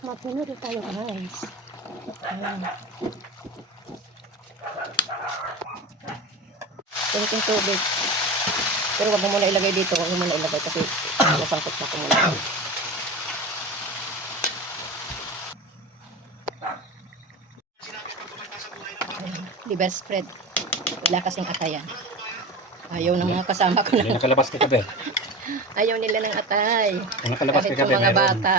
Mapuno tayo guys. Ayan. Kunting tubig. Pero wag mo muna ilagay dito. Wag mo muna ilagay kasi masangkot na ko muna. Liver spread. Wala kasing atayan. Ayaw ng mga kasama ko Hindi na. nakalabas ka kabe. Ayaw nila ng atay. Kung nakalabas Kahit ka kabe, yung mga meron. bata.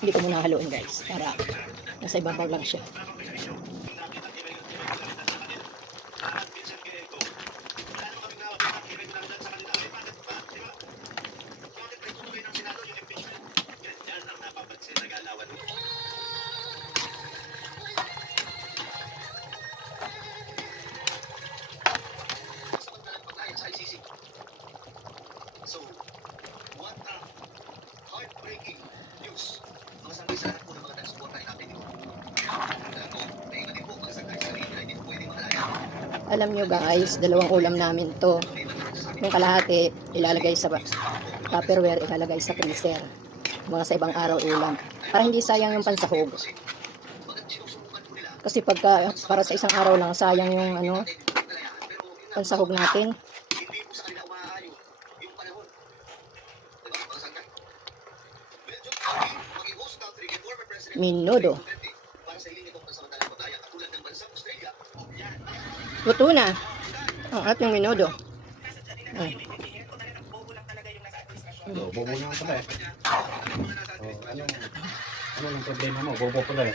Hindi ko muna haluin guys. Para nasa ibabaw lang siya. So, what a heartbreaking news. Mga sangkay sa lahat po ng mga nagsuporta ay natin ito. Naingat din po mga sangkay sa rin na hindi po pwede makalaya. Alam nyo guys, dalawang ulam namin to. Yung kalahati, ilalagay sa Tupperware, ilalagay sa freezer. Mga sa ibang araw ulam. Para hindi sayang yung pansahog. Kasi pagka para sa isang araw lang, sayang yung pansahog natin. Hindi po sa kanila umaayon yung panahon. Diba mga sangkay? Medyo maging host country kay former President Menudo. para sa hiling itong pansamantalang bataya katulad ng bansang Australia. Luto na ang ating menudo. Bobo na ang kabe. Anong problema mo? Bobo pala eh.